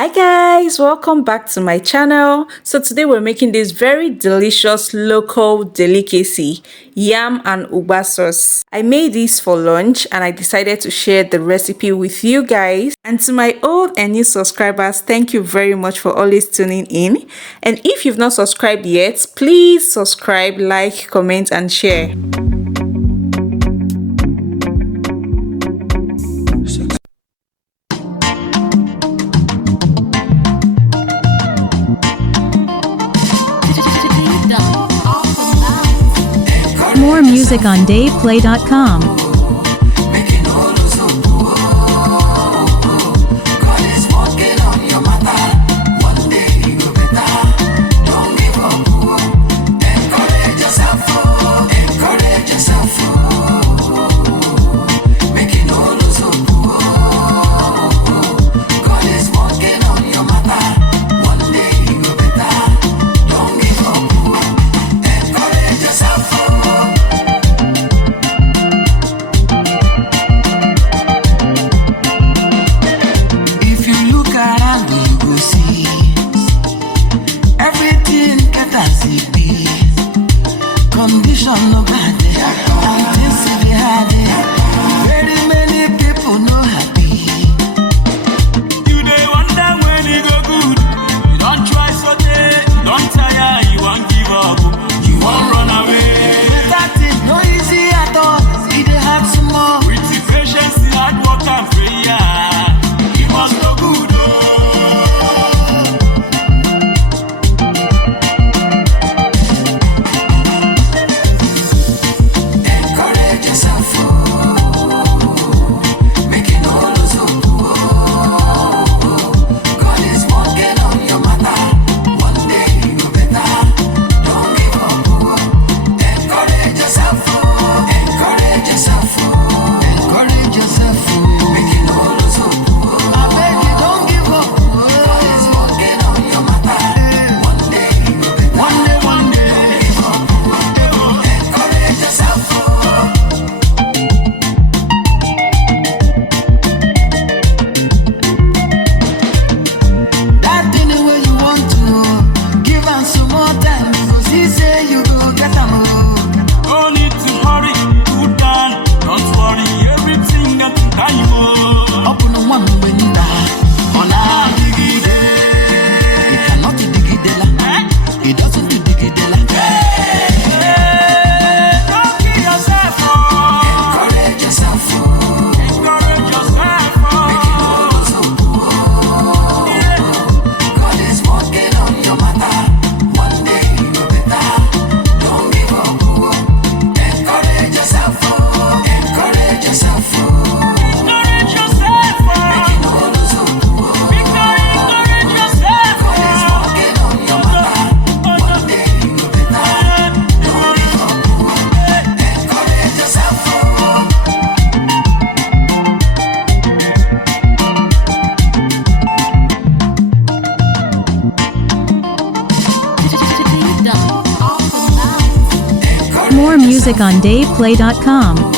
Hi guys, welcome back to my channel. So today we're making this very delicious local delicacy, yam and ugba sauce. I made this for lunch and I decided to share the recipe with you guys. And to my old and new subscribers, thank you very much for always tuning in. And if you've not subscribed yet, please subscribe, like, comment and share. More music on DavePlay.com. More music on DavePlay.com.